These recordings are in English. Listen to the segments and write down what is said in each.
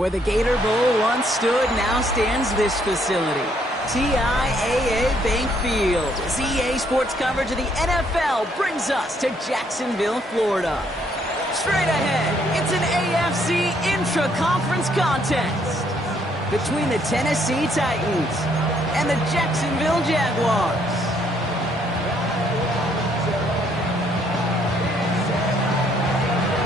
Where the Gator Bowl once stood, now stands this facility. TIAA Bank Field. EA Sports coverage of the NFL brings us to Jacksonville, Florida. Straight ahead, it's an AFC intra-conference contest between the Tennessee Titans and the Jacksonville Jaguars.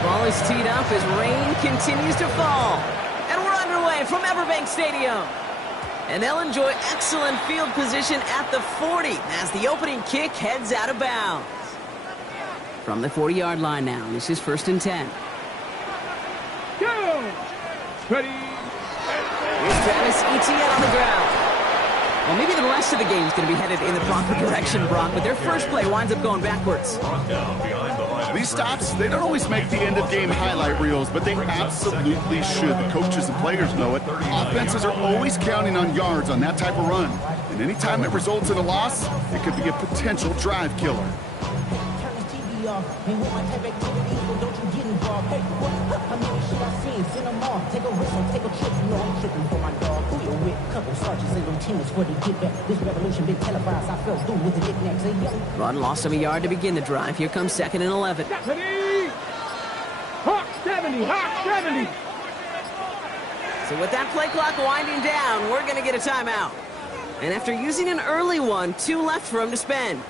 Ball is teed up as rain continues to fall. And we're underway from Everbank Stadium. And they'll enjoy excellent field position at the 40 as the opening kick heads out of bounds. From the 40-yard line now, this is 1st and 10. Go! Ready? Here's Travis Etienne on the ground. Well, maybe the rest of the game is going to be headed in the proper direction, Brock, but their first play winds up going backwards. These stops, they don't always make the end-of-game highlight reels, but they absolutely should. The coaches and players know it. Offenses are always counting on yards on that type of run. And anytime it results in a loss, it could be a potential drive killer. Run lost of a yard to begin the drive. Here comes 2nd and 11. Hawk 70, Hawk 70. So with that play clock winding down, we're going to get a timeout. And after using an early one, 2 left for him to spend.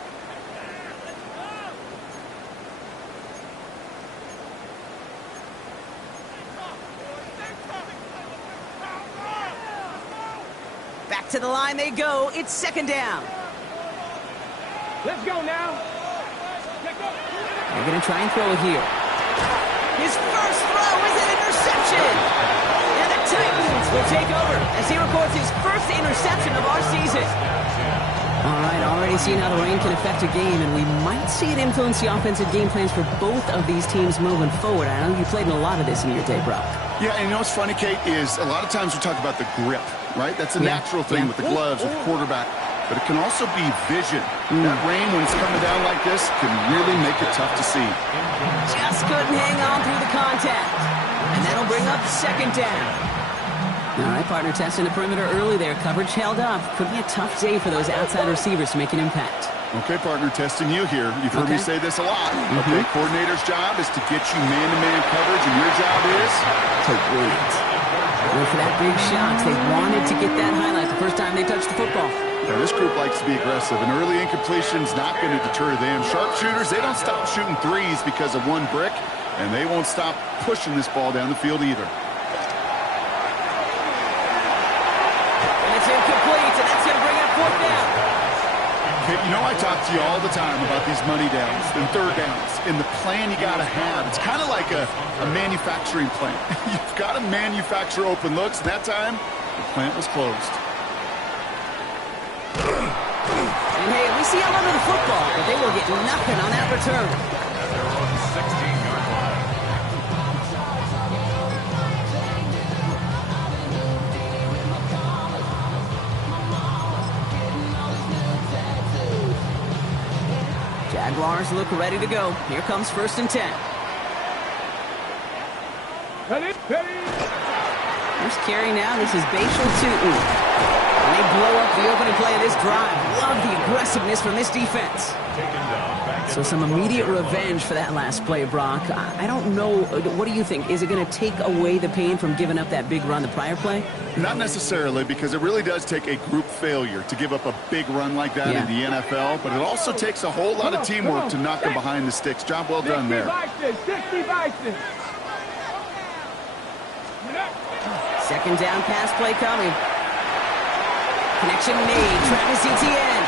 Back to the line they go. It's 2nd down. Let's go now. They're going to try and throw it here. His first throw is an interception. And the Titans will take over as he records his first interception of our season. All right, already seeing how the rain can affect a game, and we might see it influence the offensive game plans for both of these teams moving forward. I know you played in a lot of this in your day, Brock. Yeah, and you know what's funny, Kate, is a lot of times we talk about the grip, right? That's a natural thing with the gloves, with the quarterback. But it can also be vision. That rain, when it's coming down like this, can really make it tough to see. Just couldn't hang on through the contact. And that'll bring up 2nd down. All right, partner testing the perimeter early there. Coverage held up. Could be a tough day for those outside receivers to make an impact. Okay, partner, testing you here. You've heard me say this a lot. Okay, coordinator's job is to get you man-to-man coverage, and your job is to win it. Well, for that big shot, they wanted to get that highlight the first time they touched the football. Yeah, this group likes to be aggressive, and early incompletion's not going to deter them. Sharpshooters, they don't stop shooting threes because of one brick, and they won't stop pushing this ball down the field either. And it's incomplete, and that's going to bring up 4th down. Okay, you know I talk to you all the time about these money downs and 3rd downs, and the plan you got to have. It's kind of like a manufacturing plant. You've got to manufacture open looks, and that time, the plant was closed. And hey, we see him under the football, but they will get nothing on that return. Jaguars look ready to go. Here comes 1st and 10. Ready? First carry now. This is Bashal Tootin. And they blow up the opening play of this drive. Love the aggressiveness from this defense. So some immediate revenge for that last play, Brock. I don't know. What do you think? Is it going to take away the pain from giving up that big run the prior play? Not necessarily, because it really does take a group failure to give up a big run like that in the NFL, but it also takes a whole lot of teamwork to knock them behind the sticks. Job well done there. 60 Bison. 2nd down pass play coming. Connection made. Travis Etienne.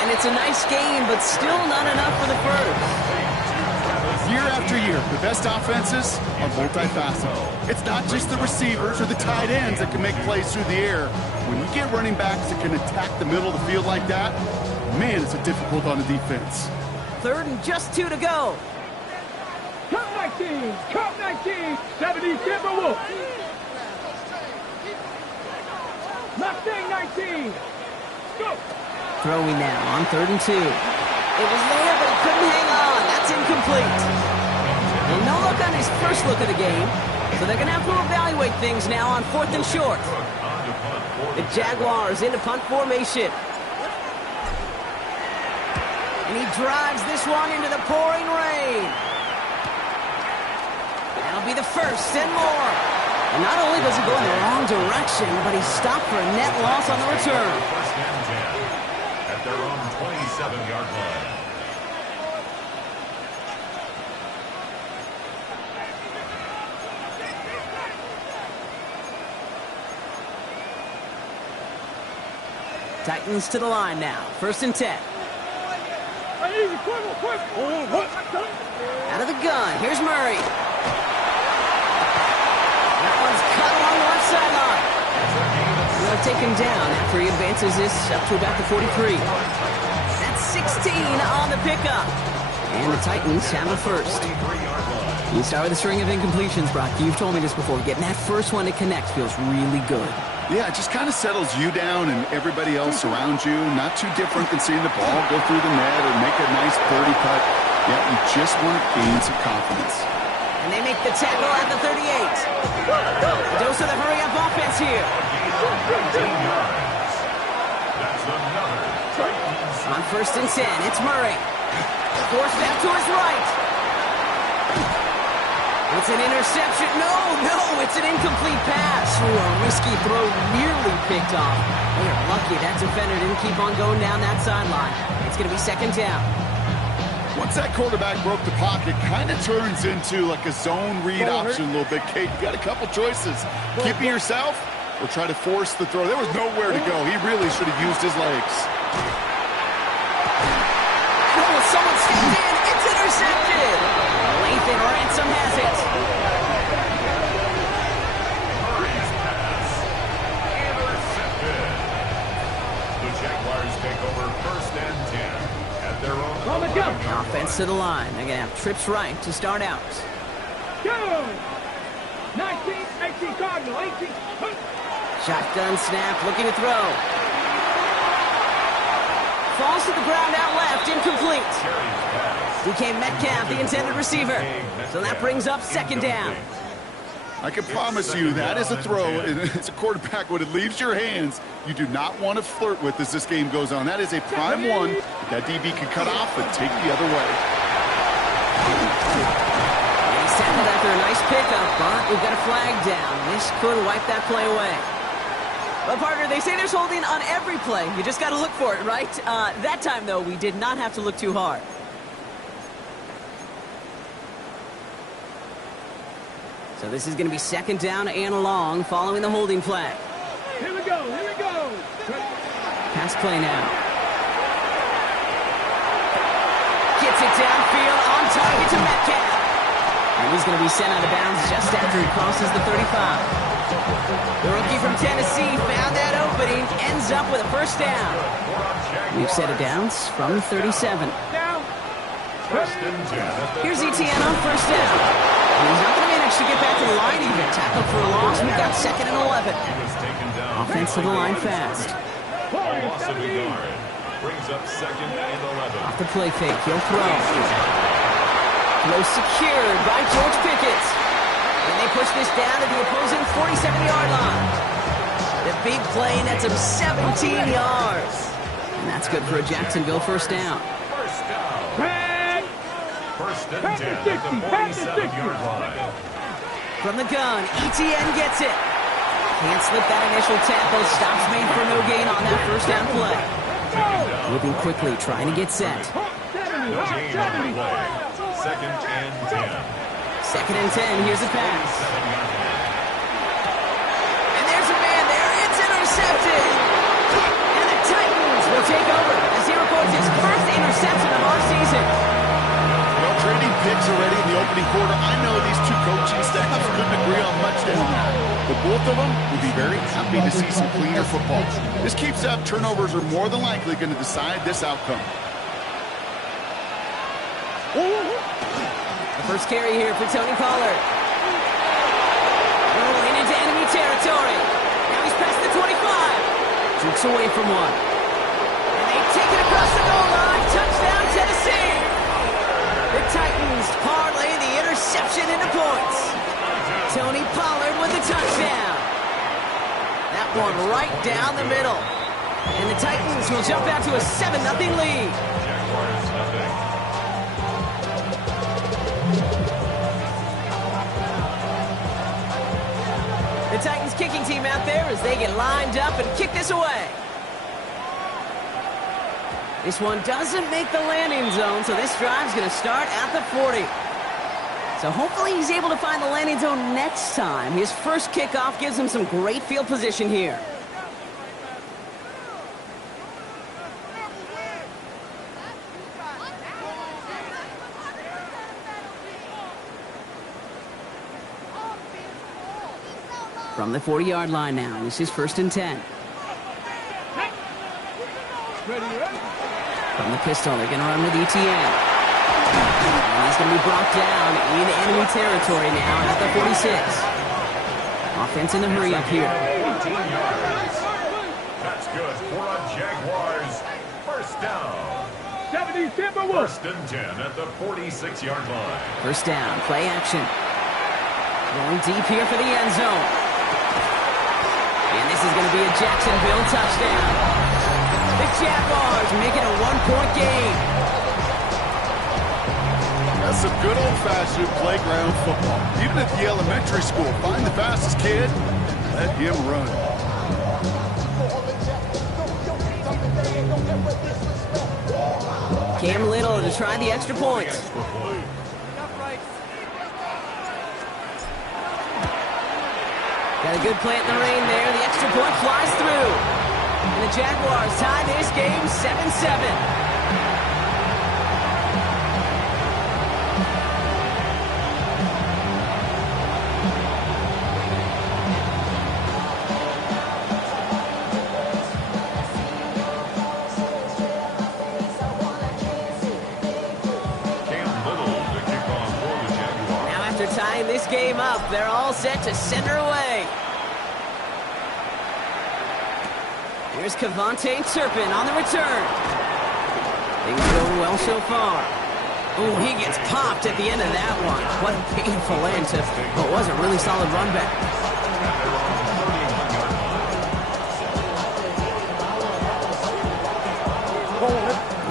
And it's a nice game, but still not enough for the first. Year after year, the best offenses are multifaceted. It's not just the receivers or the tight ends that can make plays through the air. When you get running backs that can attack the middle of the field like that, man, it's a difficult on the defense. 3rd and just 2 to go. Cup 19, Cup 19, 70 Timberwolves. Mustang 19. Go. Throwing now on 3rd and 2. It was there, but he couldn't hang on. That's incomplete. And no look gotten his first look of the game, so they're going to have to evaluate things now on 4th and short. The Jaguars into punt formation. And he drives this one into the pouring rain. That'll be the first and more. And not only does he go in the wrong direction, but he's stopped for a net loss on the return. First and 10 at their own 27-yard line. Titans to the line now. 1st and 10. Out of the gun. Here's Murray. That one's cut along the left sideline. They'll take him down after he advances this up to about the 43. That's 16 on the pickup. And the Titans have the first. You start with a string of incompletions, Brock. You've told me this before. Getting that first one to connect feels really good. Yeah, it just kind of settles you down and everybody else around you. Not too different than seeing the ball go through the net or make a nice birdie putt. Yeah, you just want to gain some confidence. And they make the tackle at the 38. Dose of the hurry-up offense here. On 1st and 10, it's Murray. Forced out to his right. It's an interception. No, it's an incomplete pass. Ooh, a risky throw nearly picked off. They are lucky that defender didn't keep on going down that sideline. It's going to be 2nd down. Once that quarterback broke the pocket, kind of turns into like a zone read option a little bit. Kate, you got a couple choices. Keep it yourself or try to force the throw. There was nowhere to go. He really should have used his legs. Oh, someone stepped in. It's intercepted. Lathan Ransom has it. Murray's pass. Intercepted. The Jaguars take over 1st and 10 at their own. Offense to the line. They're going to have trips right to start out. Go! 19, 18 Cardinal, 18. Shotgun snap, looking to throw. Falls to the ground out left, incomplete. DK Metcalf, the intended receiver. So that brings up 2nd down. I can promise you that is a throw. It's a quarterback when it leaves your hands. You do not want to flirt with as this game goes on. That is a prime one that DB can cut off and take the other way. And he's tackled after a nice pickup, but we've got a flag down. This could wipe that play away. But partner, they say there's holding on every play. You just got to look for it, right? That time, though, we did not have to look too hard. So this is going to be 2nd down and long following the holding flag. Here we go. Pass play now. Gets it downfield on target to Metcalf. And he's going to be sent out of bounds just after he crosses the 35. The rookie from Tennessee found that opening, ends up with a 1st down. We've set it downs from 37. Here's ETN on 1st down. And he's not going to manage to get back to the line even. Tackled for a loss. We've got 2nd and 11. Offense to the line fast. Loss of a yard. Brings up 2nd and 11. Off the play fake. He'll throw. Throw secured by George Pickett. And they push this down to the opposing 47-yard line. The big play nets him 17 yards. And that's good for a Jacksonville 1st down. First and 10 at the 47-yard line. From the gun, ETN gets it. Can't slip that initial tackle. Stops made for no gain on that 1st down play. Moving quickly, trying to get set. No gain on the play. 2nd and 10. 2nd and 10, here's a pass. And there's a man there, it's intercepted. And the Titans will take over as he records his 1st interception of our season. Well, trading picks already in the opening quarter. I know these two coaching staffs couldn't agree on much down there, but both of them would be very happy to see some cleaner football. This keeps up. Turnovers are more than likely going to decide this outcome. The first carry here for Tony Pollard. Rolling into enemy territory. Now he's past the 25. Jukes away from one. And they take it across the goal line. Touchdown, Tennessee. The Titans parlay the interception into points. right down the middle. And the Titans will jump out to a 7-0 lead. Jaguars nothing. The Titans kicking team out there as they get lined up and kick this away. This one doesn't make the landing zone, so this drive's going to start at the 40. So hopefully he's able to find the landing zone next time. His first kickoff gives him some great field position here. From the 40-yard line now, this is 1st and 10. From the pistol, they're going to run with ETN. And he's going to be brought down in enemy territory now at the 46. Offense in the hurry up here. 18 yards. That's good for a Jaguars first down. 1st and 10 at the 46-yard line. First down, play action. Going deep here for the end zone. And this is going to be a Jacksonville touchdown. The Jaguars make it a 1-point game. That's some good old-fashioned playground football. Even at the elementary school, find the fastest kid, let him run. Cam Little to try the extra point. Got a good plant in the rain there. The extra point flies through. And the Jaguars tie this game 7-7. Tying this game up, they're all set to center away. Here's Kavontae Turpin on the return. Things going well so far. Oh, he gets popped at the end of that one. What a painful end to what was a really solid run back.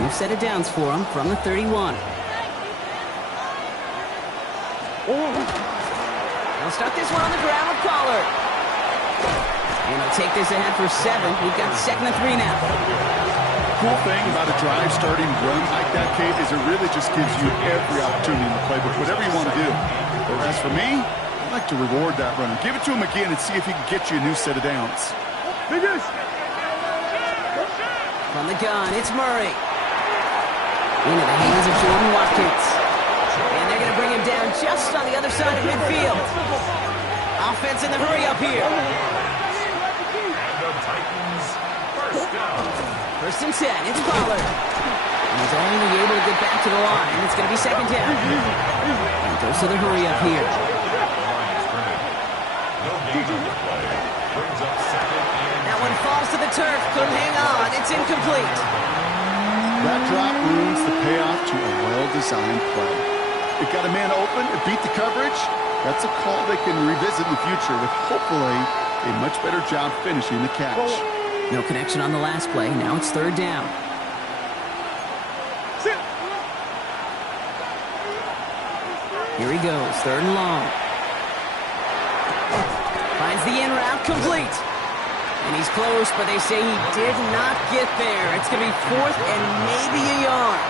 New set of downs for him from the 31. They'll start this one on the ground with Pollard. And he'll take this ahead for 7. We've got 2nd and 3 now. Cool thing about a drive starting run like that, Kate, is it really just gives you every opportunity in the playbook, whatever you want to do. As for me, I like to reward that runner. Give it to him again and see if he can get you a new set of downs. From the gun, it's Murray. Into the hands of Jordan Watkins. And they're going to bring him down just on the other side of midfield. Offense in the hurry up here. And the Titans first down. 1st and 10, it's Pollard. And he's only able to get back to the line. It's going to be 2nd down. And goes to the hurry up here. No gain on the play. Brings up 2nd and That one falls to the turf. Couldn't hang on. It's incomplete. That drop ruins the payoff to a well-designed play. It got a man open, it beat the coverage. That's a call they can revisit in the future with hopefully a much better job finishing the catch. No connection on the last play. Now it's 3rd down. Here he goes, 3rd and long. Finds the in route, complete. And he's close, but they say he did not get there. It's going to be 4th and maybe a yard.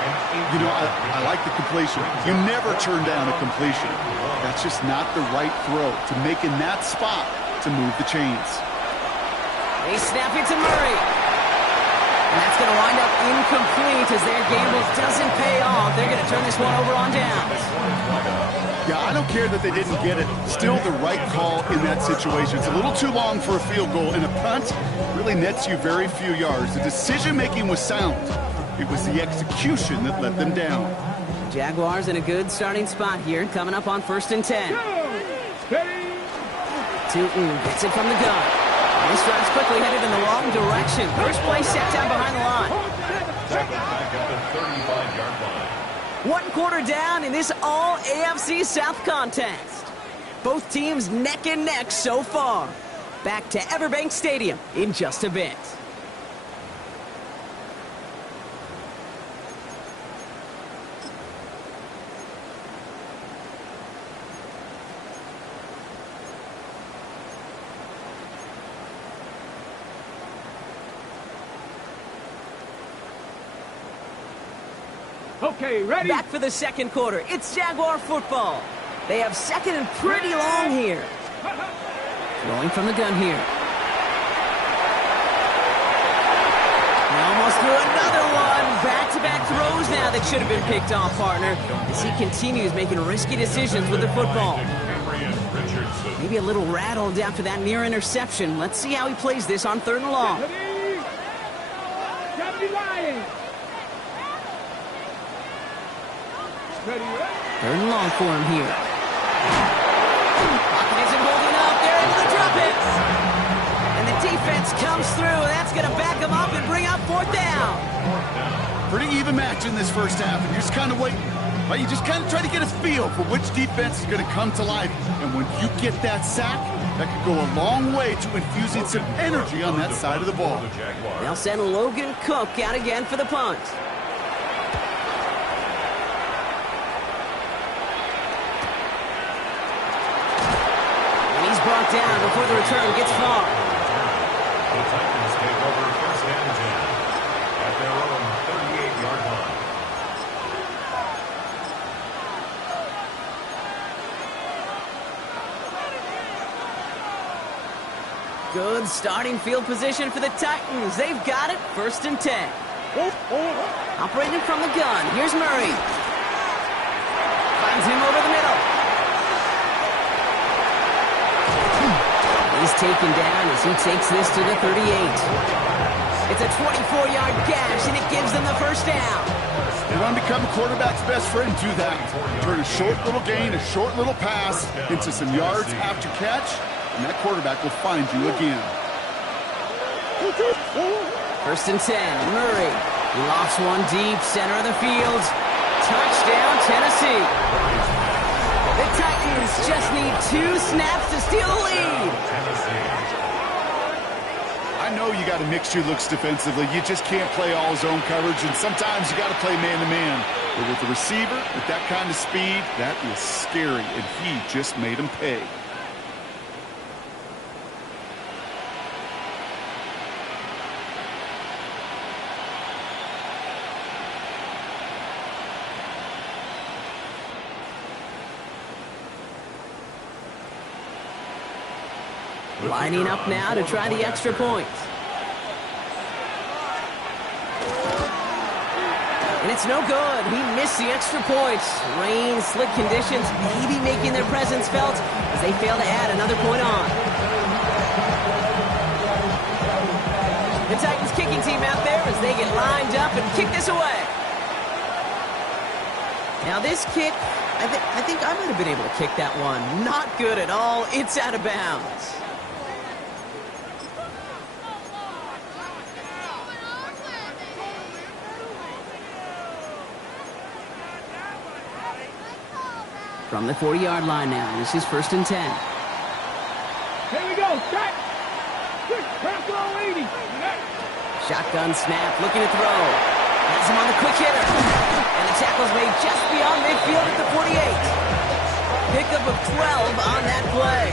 You know, I like the completion. You never turn down a completion. That's just not the right throw to make in that spot to move the chains. They snap it to Murray. And that's going to wind up incomplete as their gamble doesn't pay off. They're going to turn this one over on downs. Yeah, I don't care that they didn't get it. Still the right call in that situation. It's a little too long for a field goal, and a punt really nets you very few yards. The decision-making was sound. It was the execution that let them down. Jaguars in a good starting spot here, coming up on 1st and 10. Duuuval gets it from the gun. This drive's quickly headed in the wrong direction. First play set down behind the line. back at the 35-yard line. 1 quarter down in this all-AFC South contest. Both teams neck and neck so far. back to Everbank Stadium in just a bit. Okay, ready? Back for the second quarter. It's Jaguar football. They have second and pretty long here. Throwing from the gun here. And almost threw another one. Back-to-back throws now that should have been picked off, partner, as he continues making risky decisions with the football. Maybe a little rattled after that near interception. Let's see how he plays this on 3rd and long. Ready? 3rd and long for him here. Pocket isn't holding up. They're able to drop it. And the defense comes through. That's going to back them up and bring up 4th down. Pretty even match in this first half, and you're just kind of waiting. Right? You just kind of try to get a feel for which defense is going to come to life. And when you get that sack, that could go a long way to infusing some energy on that side of the ball. They'll send Logan Cook out again for the punt. Brought down before the return gets far. The Titans take over 1st and 10 at their own 38-yard line. Good starting field position for the Titans. They've got it. 1st and 10. Operating from the gun. Here's Murray. Finds him over the middle. He's taken down as he takes this to the 38. It's a 24-yard gash, and it gives them the 1st down. You want to become a quarterback's best friend, do that. Turn a short little gain, a short little pass into some yards after catch, and that quarterback will find you again. 1st and 10, Murray. He lofts one deep, center of the field. Touchdown, Tennessee. The Titans just need 2 snaps to steal the lead. I know you got a mixture looks defensively. You just can't play all zone coverage, and sometimes you got to play man-to-man. But with the receiver, with that kind of speed, that is scary, and he just made him pay. Lining up now to try the extra point. And it's no good. He missed the extra points. Rain, slick conditions, maybe making their presence felt as they fail to add another point on. The Titans kicking team out there as they get lined up and kick this away. Now this kick, I think I might have been able to kick that one. Not good at all. It's out of bounds. From the 40-yard line now, this is 1st and 10. Here we go, strike. Quick, pass all 80. Shotgun snap, looking to throw. Has him on the quick hitter. And the tackle's made just beyond midfield at the 48. Pickup of 12 on that play.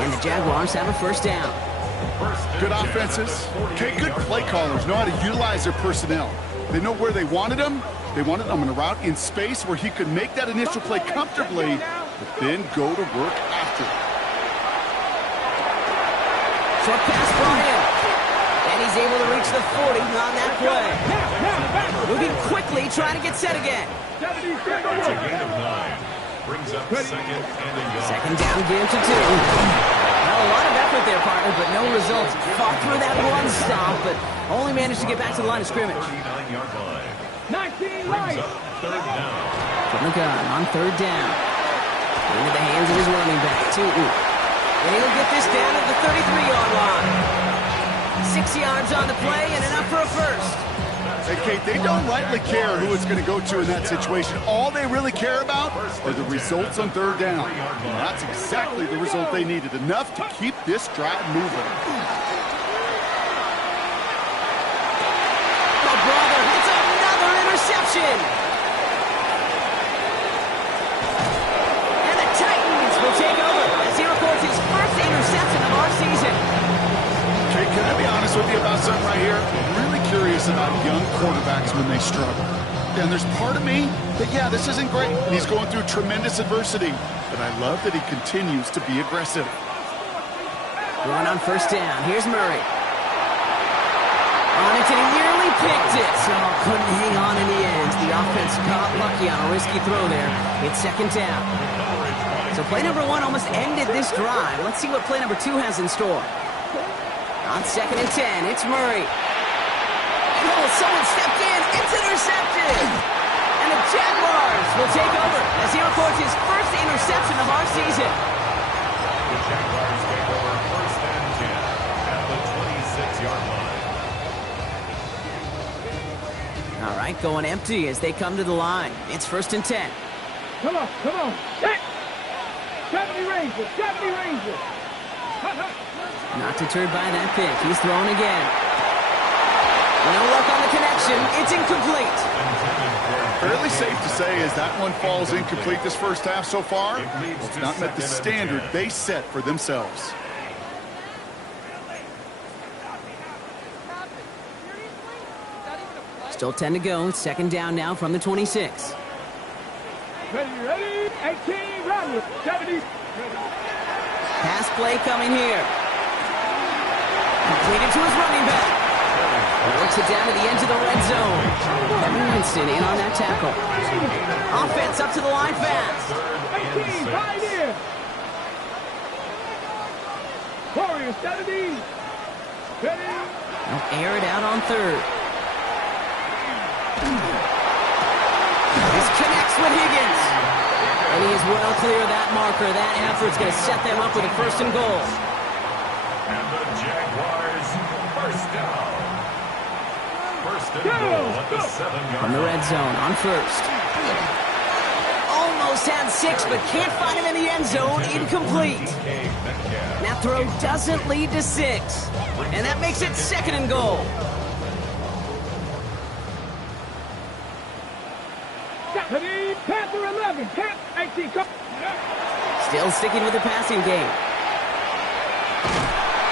And the Jaguars have a 1st down. Good offenses. Okay, good play callers know how to utilize their personnel. They know where they wanted them. They wanted him in a route in space where he could make that initial play comfortably, but then go to work after. Short pass brought in. And he's able to reach the 40 on that play. Moving quickly, trying to get set again. It's a gain of 9. Brings up 2nd and a yard. 2nd down, game to 2. Well, a lot of effort there, partner, but no results. Fought through that one stop, but only managed to get back to the line of scrimmage. 39-yard line. 19 Brings right. up 3rd down. From the gun on 3rd down. Into the hands of his running back, Duuuval. And he'll get this down at the 33-yard line. 6 yards on the play and enough for a 1st. Hey, Kate, they don't rightly care who it's going to go to in that situation. All they really care about are the results on third down. And that's exactly the result they needed, enough to keep this drive moving. Oh, brother, it's another interception. And the Titans will take over as he records his first interception of our season. Kate, can I be honest with you about something right here? I'm really curious about young quarterbacks when they struggle. And there's part of me that, yeah, this isn't great. He's going through tremendous adversity. But I love that he continues to be aggressive. Run on first down. Here's Murray. On it, and he nearly picked it. So couldn't hang on in the end. The offense got lucky on a risky throw there. It's second down. So play number 1 almost ended this drive. Let's see what play number 2 has in store. On second and 10, it's Murray. Oh, someone stepped in. It's intercepted. And the Jaguars will take over as he records his first interception of our season. The Jaguars take over first and 10 at the 26-yard line. All right, going empty as they come to the line. It's first and 10. Come on, come on. Set. 70 Rangers, 70 Rangers. Not deterred by that pick. He's throwing again. No luck on the connection. It's incomplete. Fairly safe to say as that one falls incomplete this first half so far, it's not met the standard they set for themselves. Still 10 to go. It's second down now from the 26. Ready, 18, run, 70. Pass play coming here. Completed to his running back. Works it down to the edge of the red zone. Kevin Winston in on that tackle. Offense up to the line fast. 18, right in. Warriors, 70. Ready. They'll air it out on third. This connects with Higgins. And he is well clear of that marker. That effort's going to set them up with a first and goal. And the Jaguars first down. First and goal at the 7-yard From the red zone on first. Almost had 6, but can't find him in the end zone. Incomplete. That throw doesn't lead to 6. And that makes it second and goal. Panther 11, Panther 18, come. Still sticking with the passing game.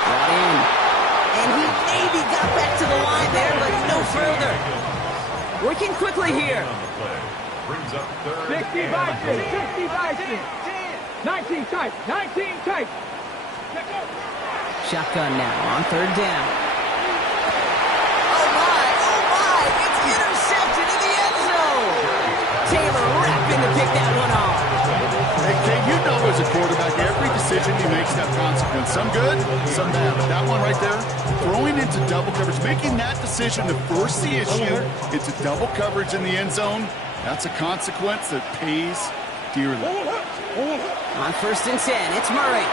Brought in. And he maybe got back to the line there, but no further. Working quickly here. 60 by 6, 60 by 6. 19 tight, 19 tight. Shotgun now on third down. Oh my, it's intercepted in the end zone. Taylor rapping to pick that one off. Hey, Kay, you know as a quarterback, every decision he makes has consequence. Some good, some bad. But that one right there, throwing into double coverage, making that decision to force the issue into double coverage in the end zone, that's a consequence that pays dearly. On first and 10, it's Murray.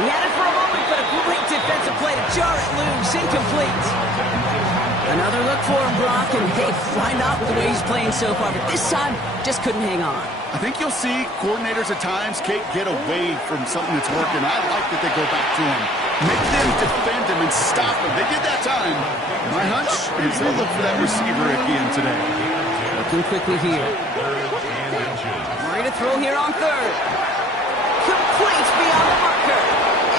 He had it for a moment, but a great defensive play to jar it loose. Incomplete. Another look for him, Brock, and hey, why not with the way he's playing so far? But this time, just couldn't hang on. I think you'll see coordinators at times, Kate, get away from something that's working. I like that they go back to him. Make them defend him and stop him. They did that time. My hunch is they'll look for that receiver again today. Looking quickly here. Murray to throw here on third. Complete beyond the marker.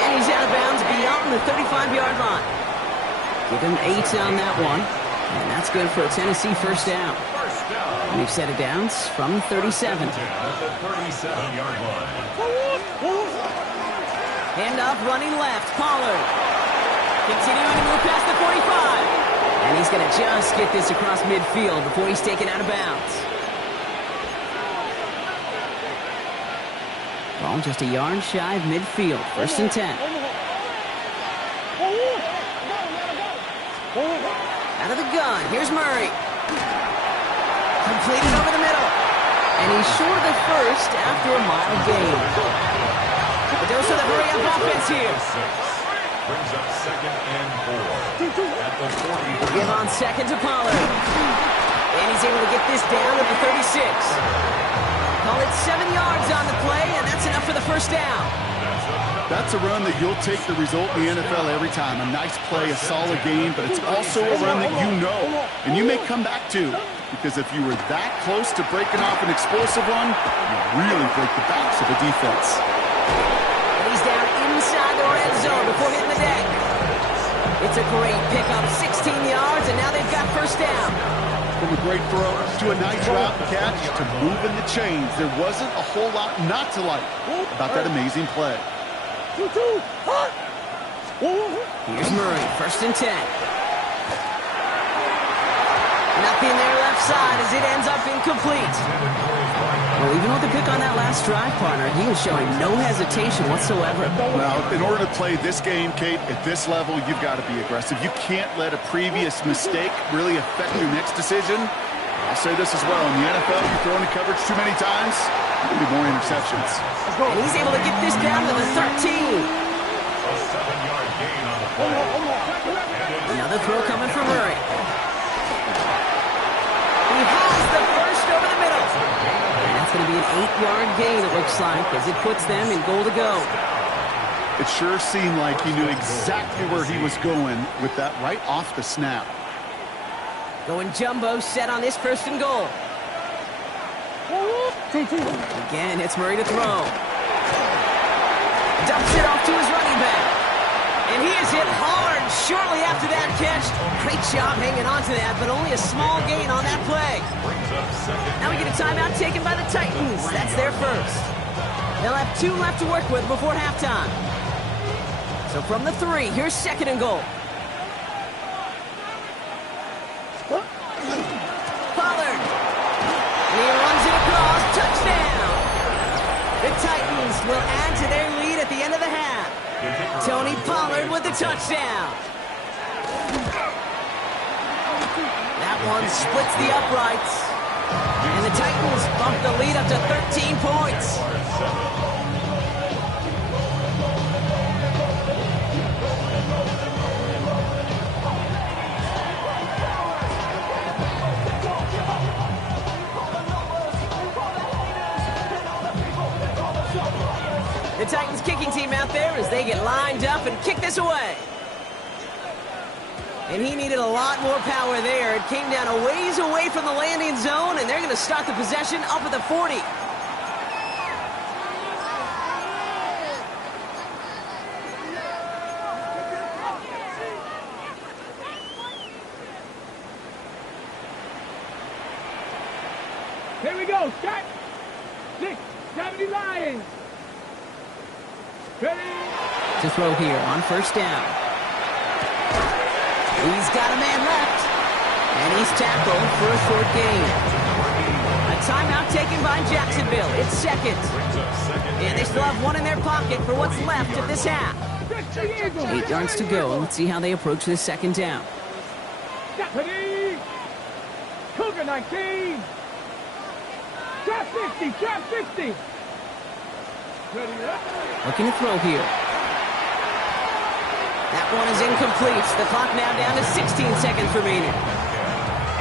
And he's out of bounds beyond the 35-yard line. Give him 8 on that one. And that's good for a Tennessee first down. We've set it down from 37. Hand off, running left, Pollard. Continuing to move past the 45. And he's going to just get this across midfield before he's taken out of bounds. Ball just a yard shy of midfield. First and 10. Out of the gun, here's Murray. Completed over the middle. And he's short of the first after a mile gain. A dose of the hurry-up offense here. Brings up 2nd and 4. At the 40. Give on 2nd to Pollard. And he's able to get this down at the 36. Call it 7 yards on the play, and that's enough for the first down. That's a run that you'll take the result in the NFL every time. A nice play, a solid game, but it's also a run that you know and you may come back to. Because if you were that close to breaking off an explosive run, you really break the backs of the defense. And he's down inside the red zone before hitting the deck. It's a great pickup, 16 yards, and now they've got first down. From a great throw to a nice route catch to moving the chains, there wasn't a whole lot not to like about that amazing play. Here's Murray, 1st and 10. Nothing there left side as it ends up incomplete. Well, even with the pick on that last drive, partner, he was showing no hesitation whatsoever. Well, in order to play this game, Kate, at this level, you've got to be aggressive. You can't let a previous mistake really affect your next decision. I'll say this as well. In the NFL, you throw into coverage too many times, there'll be more interceptions. And he's able to get this down to the 13. A 7-yard gain on the play. Another throw coming from Murray. He has the first over the middle. And that's going to be an 8-yard gain, it looks like, as it puts them in goal to go. It sure seemed like he knew exactly where he was going with that right off the snap. Going jumbo set on this 1st and goal. Again, it's Murray to throw. Dumps it off to his running back. And he is hit hard shortly after that catch. Great job hanging on to that, but only a small gain on that play. Now we get a timeout taken by the Titans. That's their first. They'll have 2 left to work with before halftime. So from the 3, here's 2nd and goal. Pollard. And he runs it across. Touchdown. The Titans will add to their lead at the end of the half. Tony Pollard with the touchdown. That one splits the uprights. And the Titans bump the lead up to 13 points. The Titans kicking team out there as they get lined up and kick this away. And he needed a lot more power there. It came down a ways away from the landing zone, and they're going to start the possession up at the 40. Here we go, start. 6, 70 Lions. Ready? To throw here on 1st down. He's got a man left. And he's tackled for a short gain. A timeout taken by Jacksonville. It's 2nd. And they still have 1 in their pocket for what's left of this half. 8 yards to go. Let's see how they approach this 2nd down. Ready? Cougar 19. Trap 50, trap 50. Ready up. Looking to throw here. That one is incomplete. The clock now down to 16 seconds remaining.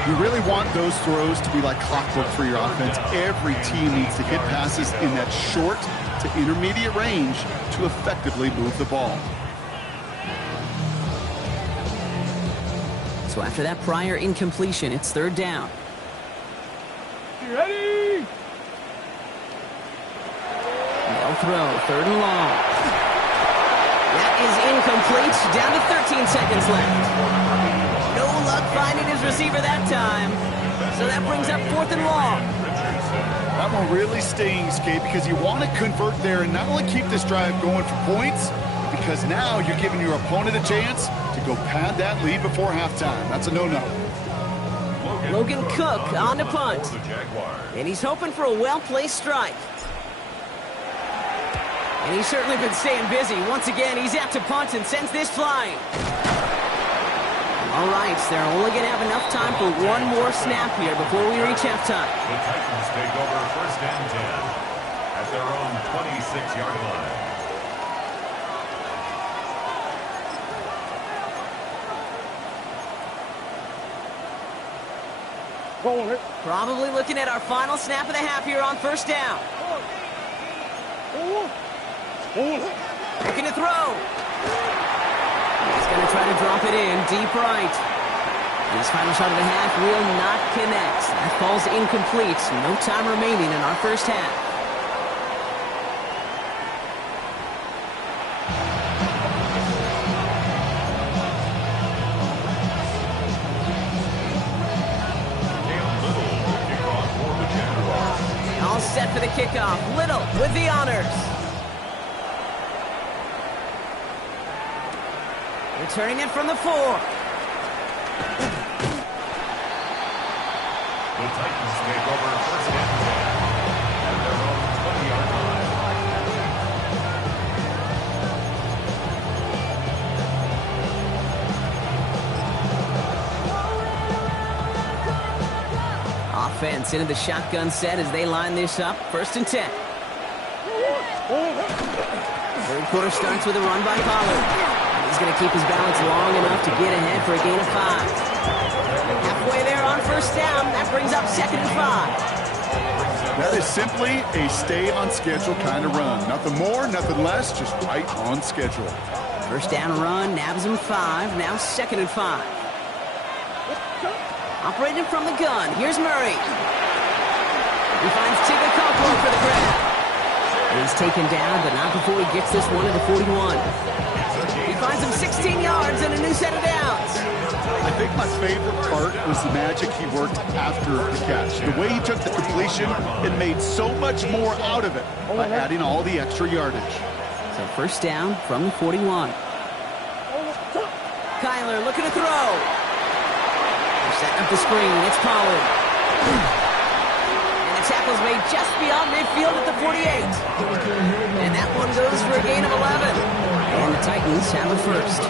You really want those throws to be like clockwork for your offense. Every team needs to hit passes in that short to intermediate range to effectively move the ball. So after that prior incompletion, it's 3rd down. You ready? They'll throw 3rd and long. That is incomplete. Down to 13 seconds left. No luck finding his receiver that time. So that brings up 4th and long. That one really stings, Kate, because you want to convert there and not only keep this drive going for points, because now you're giving your opponent a chance to go pad that lead before halftime. That's a no-no. Logan Cook on to punt. And he's hoping for a well-placed strike. And he's certainly been staying busy. Once again, he's out to punt and sends this flying. All right, so they're only going to have enough time for 1 more snap here before we reach halftime. The Titans take over 1st and 10 at their own 26-yard line. Probably looking at our final snap of the half here on first down. Looking to throw. He's going to try to drop it in deep right. His final shot of the half will not connect. That falls incomplete. No time remaining in our first half. All set for the kickoff. Little with the honors. Returning it from the 4. The Titans take over first and 10 at their own 20-yard line. Offense into the shotgun set as they line this up. First and 10. Third quarter starts with a run by Pollard. He's going to keep his balance long enough to get ahead for a gain of 5. Halfway there on first down. That brings up second and 5. That is simply a stay-on-schedule kind of run. Nothing more, nothing less, just right on schedule. First down run, nabs him 5. Now second and 5. Operating from the gun. Here's Murray. He finds Tigger Cockrell for the grab. He's taken down, but not before he gets this one to the 41. He finds him 16 yards and a new set of downs. I think my favorite part was the magic he worked after the catch. The way he took the completion and made so much more out of it by adding all the extra yardage. So first down from the 41. Kyler looking to throw. They're setting up the screen. It's Pollard. And the tackle's made just beyond midfield at the 48. And that one goes for a gain of 11. And the Titans have a first.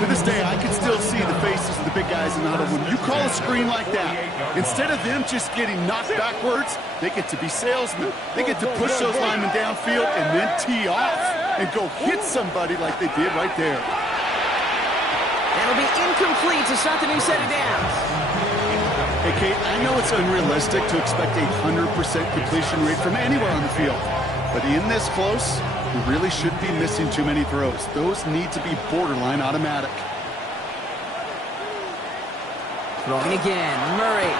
To this day, I can still see the faces of the big guys in the huddle. When you call a screen like that, instead of them just getting knocked backwards, they get to be salesmen. They get to push those linemen downfield and then tee off and go hit somebody like they did right there. That'll be incomplete to start the new set of downs. Hey, Kate, I know it's unrealistic to expect a 100% completion rate from anywhere on the field. But in this close, you really shouldn't be missing too many throws. Those need to be borderline automatic. Throwing again, Murray.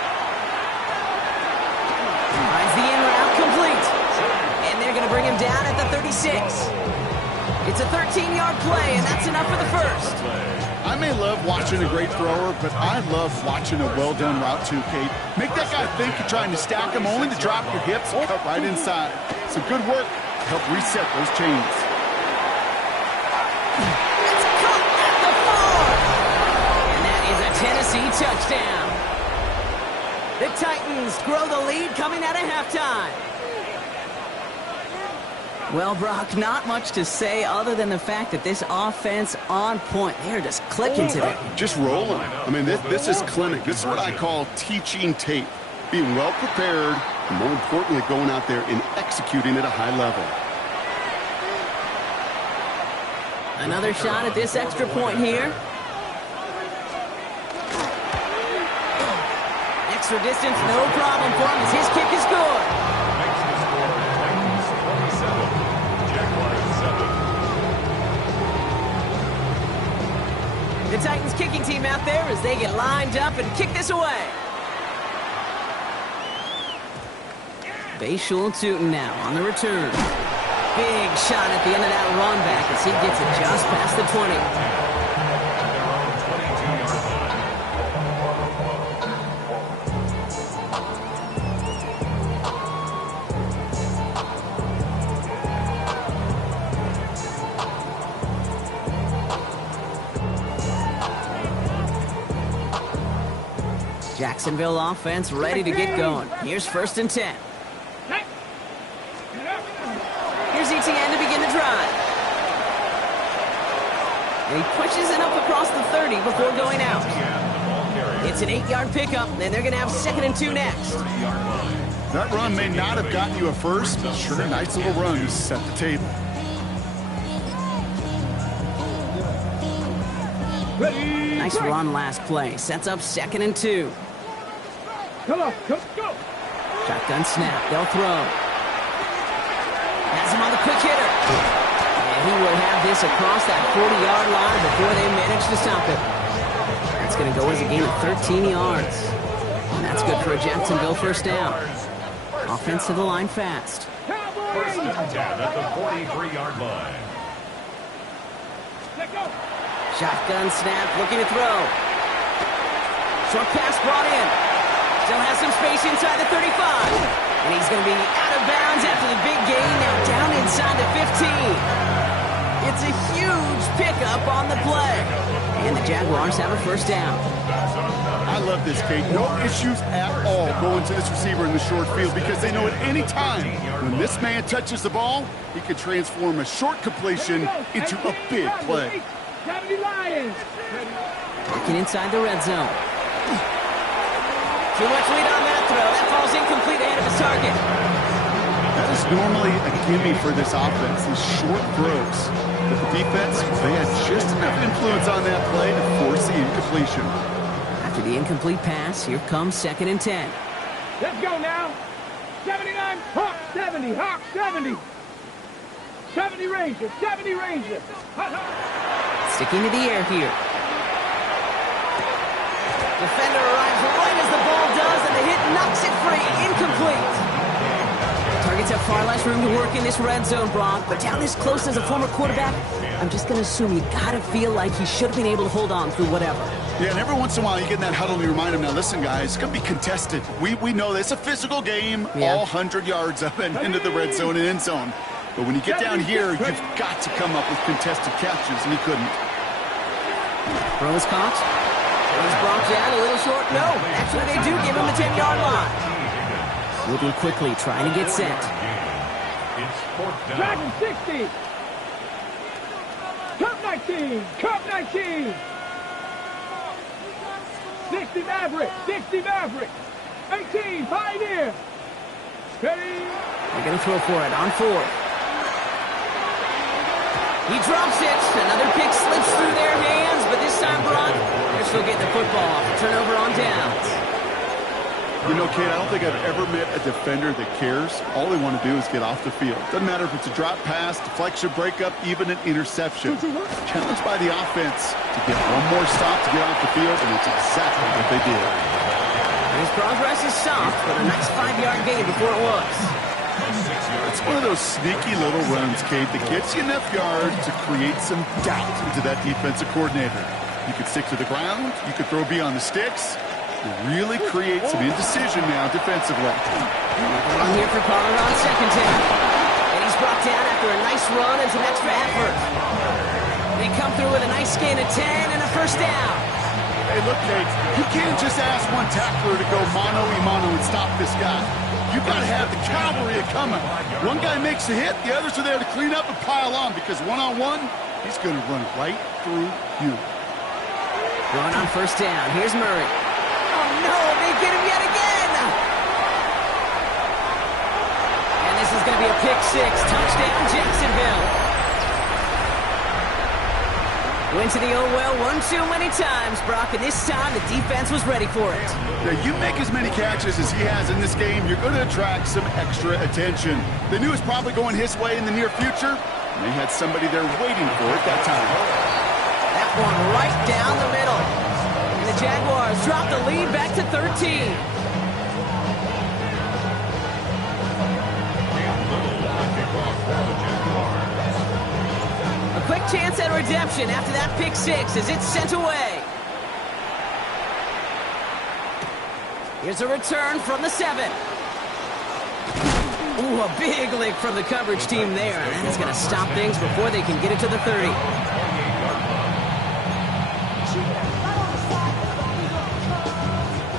Finds the in route complete. And they're going to bring him down at the 36. It's a 13-yard play, and that's enough for the first. I may love watching a great thrower, but I love watching a well-done route too, Kate. Make that guy think you're trying to stack him only to drop your hips and cut right inside. Some good work to help reset those chains. It's caught at the 4. And that is a Tennessee touchdown. The Titans grow the lead coming out of halftime. Well, Brock, not much to say other than the fact that this offense on point. They're just clicking today. Just rolling. I mean, this is clinic. This is what I call teaching tape. Being well prepared, and more importantly, going out there and executing at a high level. Another shot at this extra point here. Extra distance, no problem for him as his kick is good. The Titans kicking team out there as they get lined up and kick this away. Bayshul Tootin now on the return. Big shot at the end of that run back as he gets it just past the 20. Jacksonville offense ready to get going. Here's first and 10. Here's ETN to begin the drive. And he pushes it up across the 30 before going out. It's an 8-yard pickup, and they're going to have second and 2 next. That run may not have gotten you a first, but sure, nice little run to set the table. Nice run last play. Sets up second and 2. Come on, go. Shotgun snap. They'll throw. Has him on the quick hitter. And he will have this across that 40-yard line before they manage to stop it. That's going to go as a gain of 13 yards. And that's good for a Jacksonville first down. Offense to the line fast. First and 10 at the 43-yard line. Let go. Shotgun snap, looking to throw. Short pass brought in. Still has some space inside the 35. And he's going to be out of bounds after the big gain, now down inside the 15. It's a huge pickup on the play. And the Jaguars have a first down. I love this, Kate. No issues at all going to this receiver in the short field because they know at any time when this man touches the ball, he can transform a short completion into a big play. 70 Lions. Working inside the red zone. Too much lead on that throw. That falls incomplete ahead of his target. That is normally a gimme for this offense, these short throws. But the defense, they had just enough influence on that play to force the incompletion. After the incomplete pass, here comes 2nd and 10. Let's go now. 79, Hawk 70, Hawk 70. 70 Rangers, 70 Rangers. Sticking to the air here. Defender arrives right as the ball does, and the hit knocks it free. Incomplete. Targets have far less room to work in this red zone, Brock, but down this close as a former quarterback, I'm just going to assume you got to feel like he should have been able to hold on through whatever. Yeah, and every once in a while you get in that huddle and you remind him, now listen, guys, it's going to be contested. We know this. It's a physical game, all 100 yards up and into the red zone and end zone. But when you get down here, you've got to come up with contested catches, and he couldn't. Throw is caught. He's brought down a little short. No, actually they do give him the 10-yard line. Moving quickly, trying to get set. Dragon 60. Cup 19. Cup 19. 60 Maverick. 60 Maverick. 18 Pioneer. Ready. They're going to throw for it on 4th. He drops it. Another pick slips through their hands, but this time, Brock, they're still getting the football off. Turnover on downs. You know, Kate, I don't think I've ever met a defender that cares. All they want to do is get off the field. Doesn't matter if it's a drop pass, deflection, breakup, even an interception. Challenged by the offense to get one more stop to get off the field, and it's exactly what they did. His progress is stopped, but a nice 5-yard gain before it was. It's one of those sneaky little runs, Kate, that gets you enough yards to create some doubt into that defensive coordinator. You could stick to the ground, you could throw beyond the sticks, really create some indecision now defensively. I'm here for Pollard on 2nd down. And he's brought down after a nice run and some extra effort. They come through with a nice gain of 10 and a first down. Hey, look, Kate, you can't just ask one tackler to go mano-a-mano and stop this guy. You've got to have the cavalry coming. One guy makes a hit, the others are there to clean up and pile on, because one-on-one, he's going to run right through you. Throwing on 1st down. Here's Murray. Oh, no, they get him yet again. And this is going to be a pick 6. Touchdown, Jacksonville. Went to the old well one too many times, Brock, and this time the defense was ready for it. Now, you make as many catches as he has in this game, you're going to attract some extra attention. They knew it was probably going his way in the near future, and they had somebody there waiting for it that time. That one right down the middle. And the Jaguars drop the lead back to 13. A quick chance at redemption after that pick 6 as it's sent away. Here's a return from the 7. Ooh, a big lick from the coverage team there. And that is going to stop things before they can get it to the 30.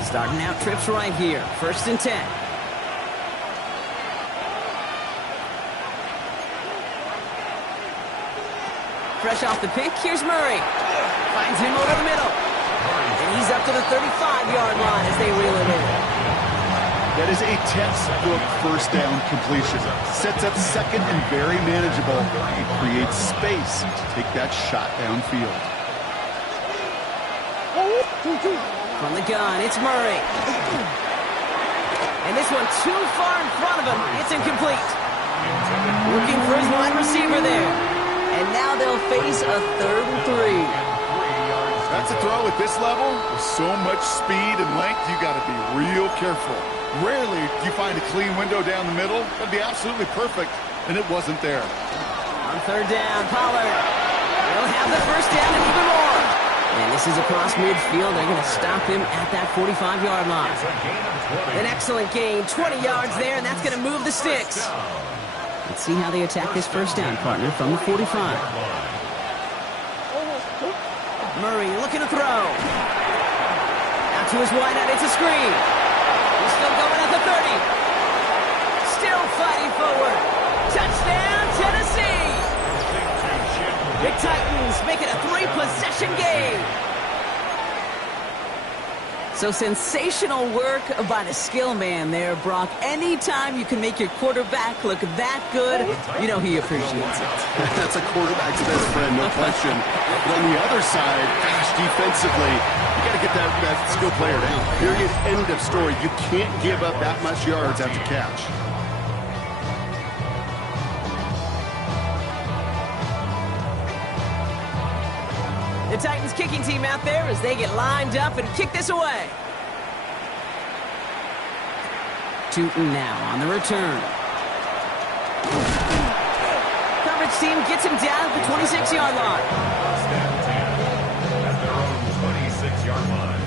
Starting out trips right here. 1st and 10. Fresh off the pick, here's Murray. Finds him over the middle. And he's up to the 35-yard line as they reel it in. That is a textbook first down completion. Sets up 2nd and very manageable. It creates space to take that shot downfield. From the gun, it's Murray. And this one too far in front of him. It's incomplete. Looking for his wide receiver there. And now they'll face a 3rd and 3. That's a throw at this level. With so much speed and length, you got to be real careful. Rarely do you find a clean window down the middle. That'd be absolutely perfect, and it wasn't there. On 3rd down, Pollard. They'll have the 1st down and even more. And this is across midfield. They're going to stop him at that 45-yard line. An excellent gain, 20 yards there, and that's going to move the sticks. Let's see how they attack this 1st down, partner, from the 45. Murray looking to throw. Out to his wideout, it's a screen. He's still going at the 30. Still fighting forward. Touchdown, Tennessee! The Titans make it a 3-possession game. So sensational work by the skill man there, Brock. Anytime you can make your quarterback look that good, you know he appreciates it. That's a quarterback's best friend, no question. But on the other side, gosh, defensively, you got to get that skill player down. Period. End of story. You can't give up that much yards after catch. The Titans kicking team out there as they get lined up and kick this away. Tootin now on the return. Coverage team gets him down at the 26-yard line. At their own 26-yard line.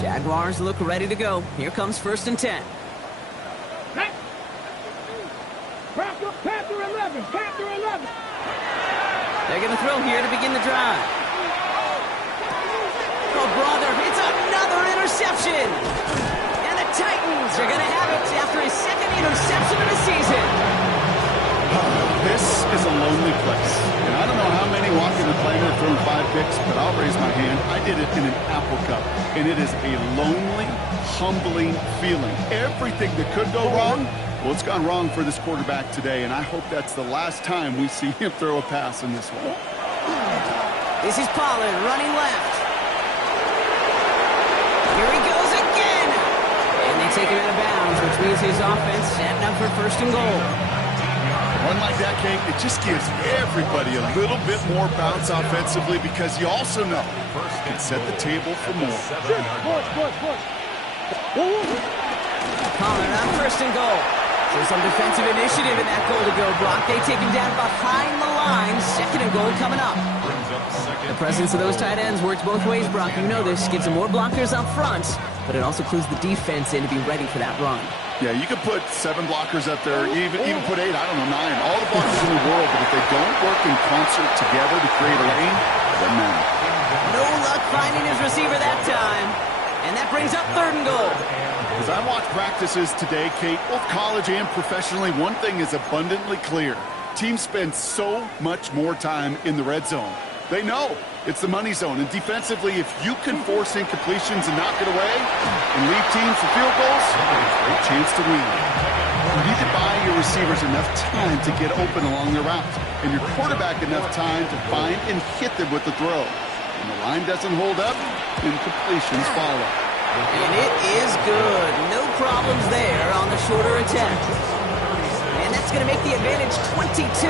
Jaguars look ready to go. Here comes 1st and 10. Panther 11, Panther 11. They're going to throw here to begin the drive. Oh, brother, it's another interception. And the Titans are going to have it after his 2nd interception of the season. This is a lonely place. And I don't know how many walking the plane have thrown 5 picks, but I'll raise my hand. I did it in an Apple Cup. And it is a lonely, humbling feeling. Everything that could go wrong, well, it's gone wrong for this quarterback today, and I hope that's the last time we see him throw a pass in this one. This is Pollard running left. Here he goes again. And they take him out of bounds, which means his offense setting up for 1st and goal. One like that, Kate, it just gives everybody a little bit more bounce offensively because you also know it can set the table for more. Pollard on 1st and goal. So some defensive initiative in that goal to go, Brock. They take him down behind the line. 2nd and goal coming up. The presence of those tight ends works both ways, Brock. You know this. Gives them more blockers up front, but it also clues the defense in to be ready for that run. Yeah, you could put 7 blockers up there, even put 8, I don't know, 9. All the blockers in the world, but if they don't work in concert together to create a lane, it doesn't matter. No luck finding his receiver that time. And that brings up 3rd and goal. As I watched practices today, Kate, both college and professionally, one thing is abundantly clear. Teams spend so much more time in the red zone. They know it's the money zone. And defensively, if you can force incompletions and knock it away and leave teams for field goals, great chance to win. You need to buy your receivers enough time to get open along their route, and your quarterback enough time to find and hit them with the throw. When the line doesn't hold up, incompletions follow. And it is good. No problems there on the shorter attempt. And that's going to make the advantage 22.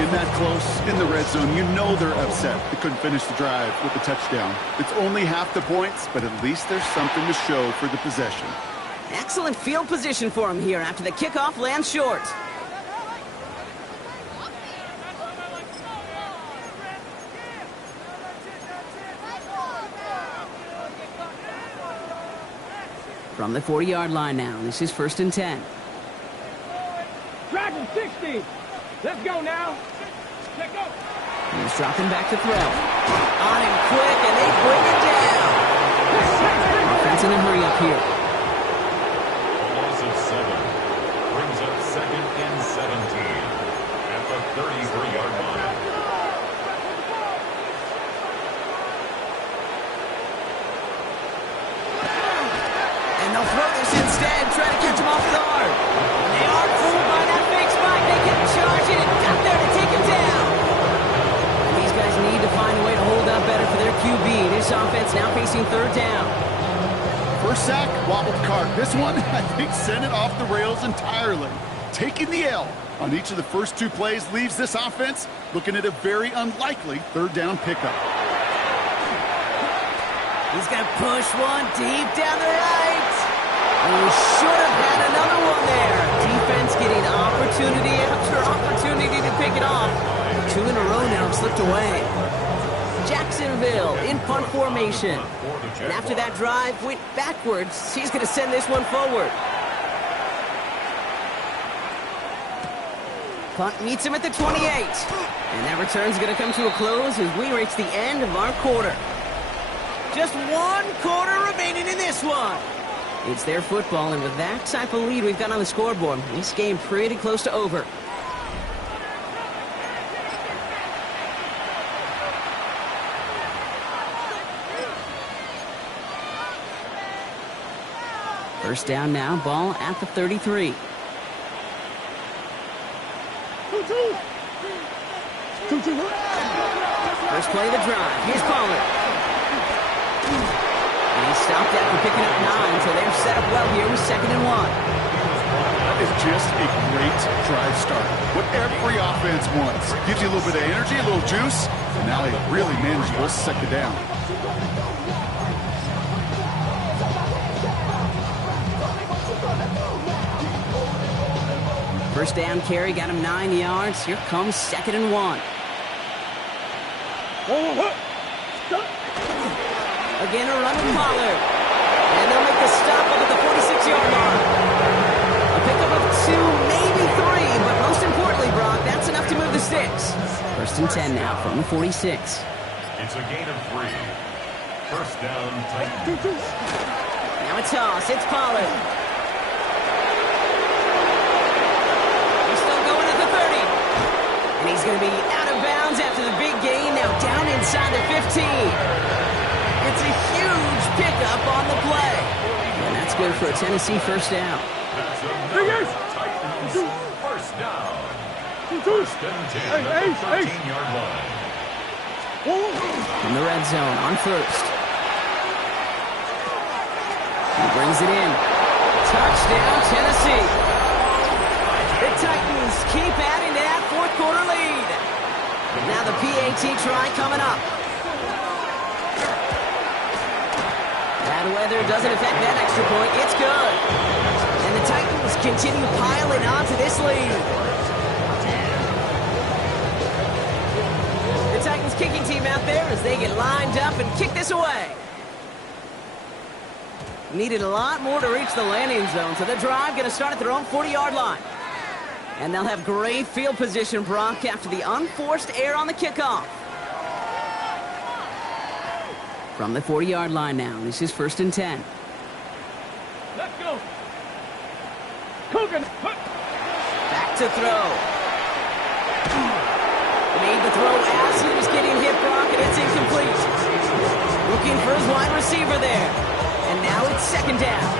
In that close, in the red zone, you know they're upset they couldn't finish the drive with the touchdown. It's only half the points, but at least there's something to show for the possession. Excellent field position for him here after the kickoff lands short. From the 40-yard line now, this is 1st and 10. Dragon 60. Let's go now. Let's go. He's dropping back to throw. On him quick, and they bring it down. Offense in a hurry up here. Loss of 7. Brings up 2nd and 17 at the 33-yard line. And they'll throw this instead, try to catch him off guard. They are fooled by that fake spike. They can charge it and got there to take him down. QB. This offense now facing third down. First sack, wobbled cart. This one, I think, sent it off the rails entirely. Taking the L on each of the first two plays leaves this offense looking at a very unlikely third down pickup. He's going to push one deep down the right. He should have had another one there. Defense getting opportunity after opportunity to pick it off. 2 in a row now slipped away. Jacksonville in punt formation. And after that drive went backwards, he's going to send this one forward. Punt meets him at the 28. And that return's going to come to a close as we reach the end of our quarter. Just 1 quarter remaining in this one. It's their football, and with that type of lead we've got on the scoreboard, this game pretty close to over. First down now, ball at the 33. First play of the drive. Here's Pollard. And he stopped after picking up 9, so they're set up well here with 2nd and 1. That is just a great drive start. What every offense wants. Gives you a little bit of energy, a little juice, and now a really manageable 2nd down. First down carry got him 9 yards. Here comes 2nd and 1. Again, a run with Pollard. And they'll make the stop up at the 46-yard line. A pickup of 2, maybe 3, but most importantly, Brock, that's enough to move the sticks. First and 10 now from the 46. It's a gain of 3. First down, Titans. Now a toss. It's Pollard. He's still going at the 30. And he's going to be out of bounds after the big gain. Now down inside the 15. It's a huge pickup on the play. And that's good for a Tennessee first down. That's another Titans first down. First and 10 at the 13-yard line. In the red zone on first. He brings it in. Touchdown, Tennessee. The Titans keep adding to that 4th quarter lead. Now the PAT try coming up. Bad weather doesn't affect that extra point. It's good. And the Titans continue piling on to this lead. The Titans kicking team out there as they get lined up and kick this away. Needed a lot more to reach the landing zone, so the drive going to start at their own 40-yard line. And they'll have great field position, Brock, after the unforced error on the kickoff. From the 40-yard line now, this is first and 10. Let's go. Coogan. Back to throw. Made the throw as he was getting hit, Brock, and it's incomplete. Looking for his wide receiver there. And now it's 2nd down.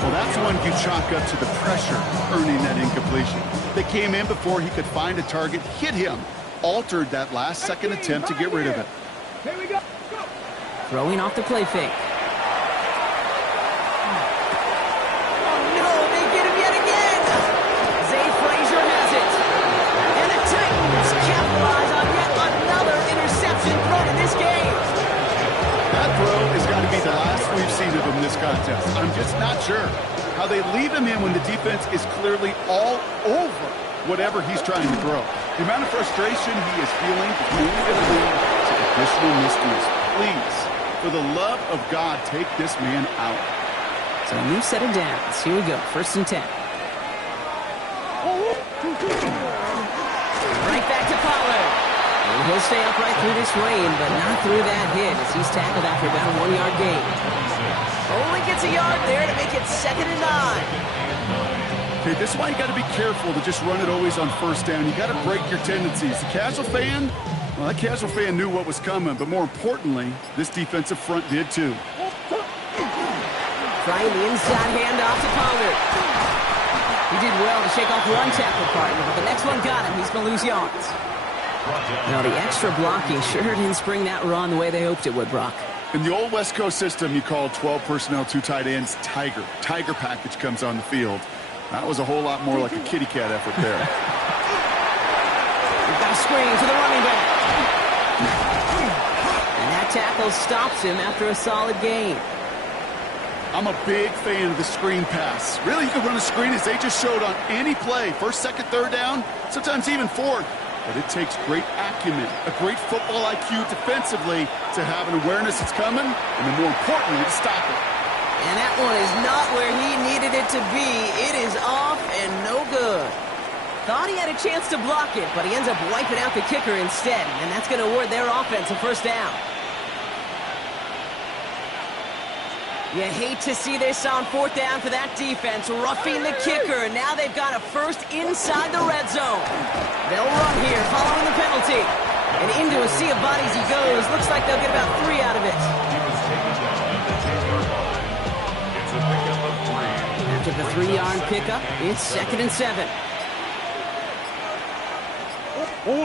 Well, that's one you chalk up to the pressure earning that incompletion. They came in before he could find a target, hit him, altered that last second attempt to get rid of it. Here we go. Throwing off the play fake. Oh, no, they get him yet again. Zay Frazier has it. And the Titans capitalize on yet another interception thrown in this game. That throw has got to be the last we've seen of him this contest. I'm just not sure how they leave him in when the defense is clearly all over whatever he's trying to throw. The amount of frustration he is feeling is going to lead to additional miscues. Please, for the love of God, take this man out. So a new set of downs. Here we go. First and 10. Right back to Pollard. And he'll stay upright through this rain, but not through that hit as he's tackled after about a 1-yard gain. Only gets a yard there to make it 2nd and 9. Okay, this is why you got to be careful to just run it always on first down. You got to break your tendencies. The casual fan, well, that casual fan knew what was coming, but more importantly, this defensive front did too. Trying the inside handoff to Pollard. He did well to shake off one tackle partner, but the next one got him. He's going to lose yards. Now, the extra blocking sure didn't spring that run the way they hoped it would, Brock. In the old West Coast system, you call 12 personnel, 2 tight ends, Tiger. Tiger package comes on the field. That was a whole lot more like a kitty cat effort there. We've got a screen to the running back. And that tackle stops him after a solid gain. I'm a big fan of the screen pass. Really, you can run a screen as they just showed on any play. First, second, third down, sometimes even fourth. But it takes great acumen, a great football IQ defensively to have an awareness it's coming, and then more importantly, to stop it. And that one is not where he needed it to be. It is off and no good. Thought he had a chance to block it, but he ends up wiping out the kicker instead, and that's going to award their offense a first down. You hate to see this on fourth down for that defense, roughing the kicker. Now they've got a first inside the red zone. They'll run here following the penalty. And into a sea of bodies he goes. Looks like they'll get about 3 out of it. He was taken down at the 10-yard line. It's a pickup of 3. After the 3-yard pickup, it's 2nd and 7. They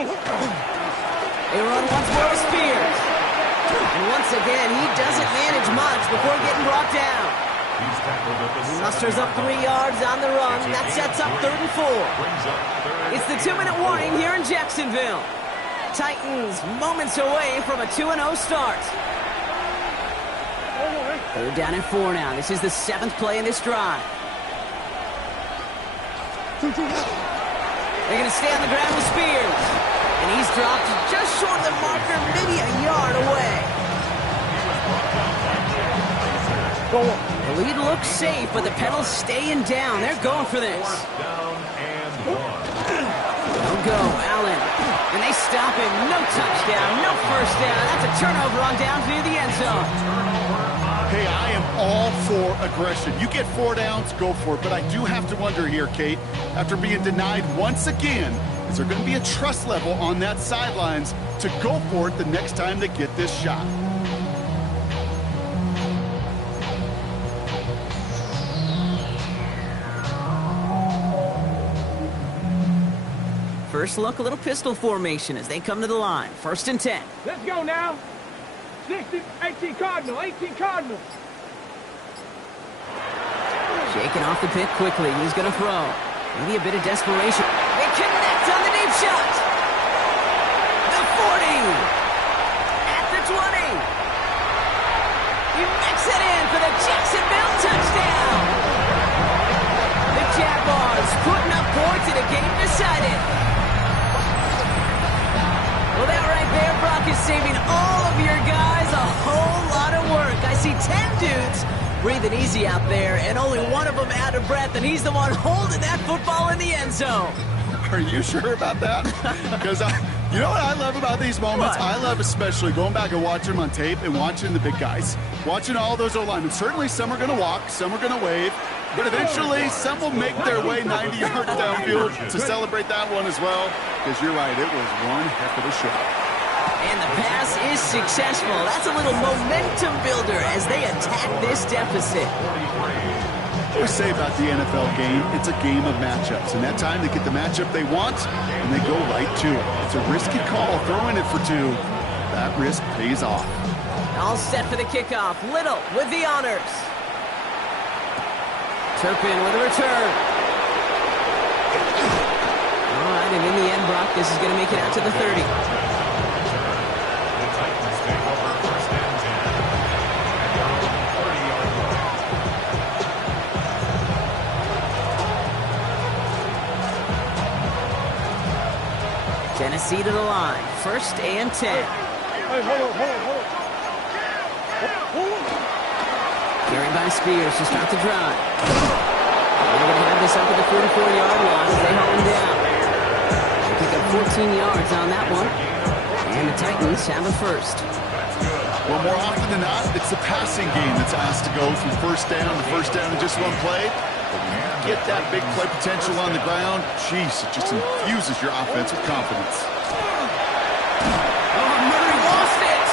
run once more to Spears. And once again, he doesn't manage much before getting brought down. He musters up 3 yards on the run. That sets up 3rd and 4. It's the 2-minute warning here in Jacksonville. Titans moments away from a 2-0 start. 3rd down and 4 now. This is the 7th play in this drive. They're going to stay on the ground with Spears. And he's dropped just short of the marker, maybe a yard away. The lead looks safe, but the Pedals staying down. They're going for this. They'll go, Allen. And they stop him. No touchdown, no first down. That's a turnover on downs near the end zone. Hey, I am all for aggression. You get 4 downs, go for it. But I do have to wonder here, Kate, after being denied once again, is there going to be a trust level on that sidelines to go for it the next time they get this shot? First look, a little pistol formation as they come to the line. 1st and 10. Let's go now. 18 Cardinal, 18 Cardinal. Shaking off the pit quickly. He's going to throw. Maybe a bit of desperation. They connect on the deep shot. The 40. At the 20. He makes it in for the Jacksonville touchdown. The Jaguars putting up points in a game decided. Well, that right there, Brock, is saving all of your guys a whole lot of work. I see 10 dudes breathing easy out there, and only one of them out of breath, and he's the one holding that football in the end zone. Are you sure about that? Because you know what I love about these moments? What? I love especially going back and watching them on tape and watching the big guys. Watching all those O-linemen. Certainly some are going to walk, some are going to wave, but eventually some will make their way 90 yards downfield to celebrate that one as well. Because you're right, it was one heck of a shot. And the pass is successful. That's a little momentum builder as they attack this deficit. I always say about the NFL game, it's a game of matchups. And that time they get the matchup they want, and they go right to it. It's a risky call, throwing it for 2. That risk pays off. All set for the kickoff. Little with the honors. Turpin with a return. All right, and in the end, Brock, this is going to make it out to the 30. Tennessee to the line. 1st and 10. Hey, hold on. Carried by Spears to start the drive. They're going to have this up at the 44-yard line as they hold him down. They pick up 14 yards on that one. And the Titans have a first. Well, more often than not, it's the passing game that's asked to go from first down to first down in just one play. Get that big play potential on the ground. Jeez, it just infuses your offense with confidence. Oh, Murray lost it.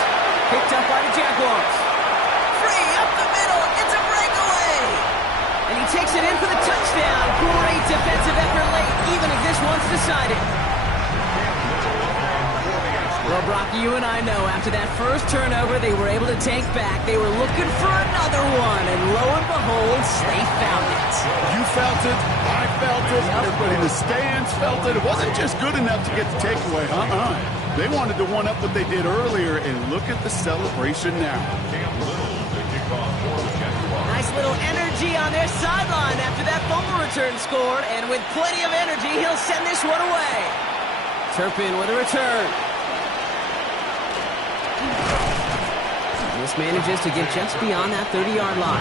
Picked up by the Jaguars. Free up the middle. It's a breakaway. And he takes it in for the touchdown. Great defensive effort late, even if this one's decided. Well, Brock, you and I know after that first turnover, they were able to take back. They were looking for another one, and lo and behold, they found it. You felt it, I felt it, everybody in the stands felt it. It wasn't just good enough to get the takeaway, They wanted to one-up what they did earlier, and look at the celebration now. Nice little energy on their sideline after that fumble return scored, and with plenty of energy, he'll send this one away. Turpin with a return. This manages to get just beyond that 30-yard line.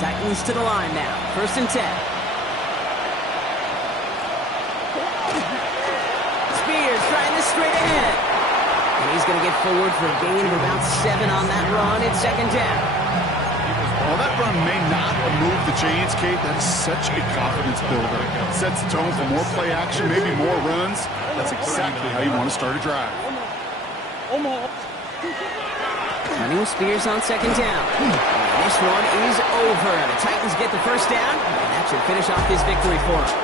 Titans to the line now. 1st and 10. Spears trying this straight ahead. And he's going to get forward for a gain of about 7 on that run. It's 2nd down. While that run may not have moved the chains, Kate, that is such a confidence builder. Sets the tone for more play action, maybe more runs. That's exactly how you want to start a drive. Running with Spears on 2nd down. And this one is over. The Titans get the 1st down, and that should finish off this victory for them.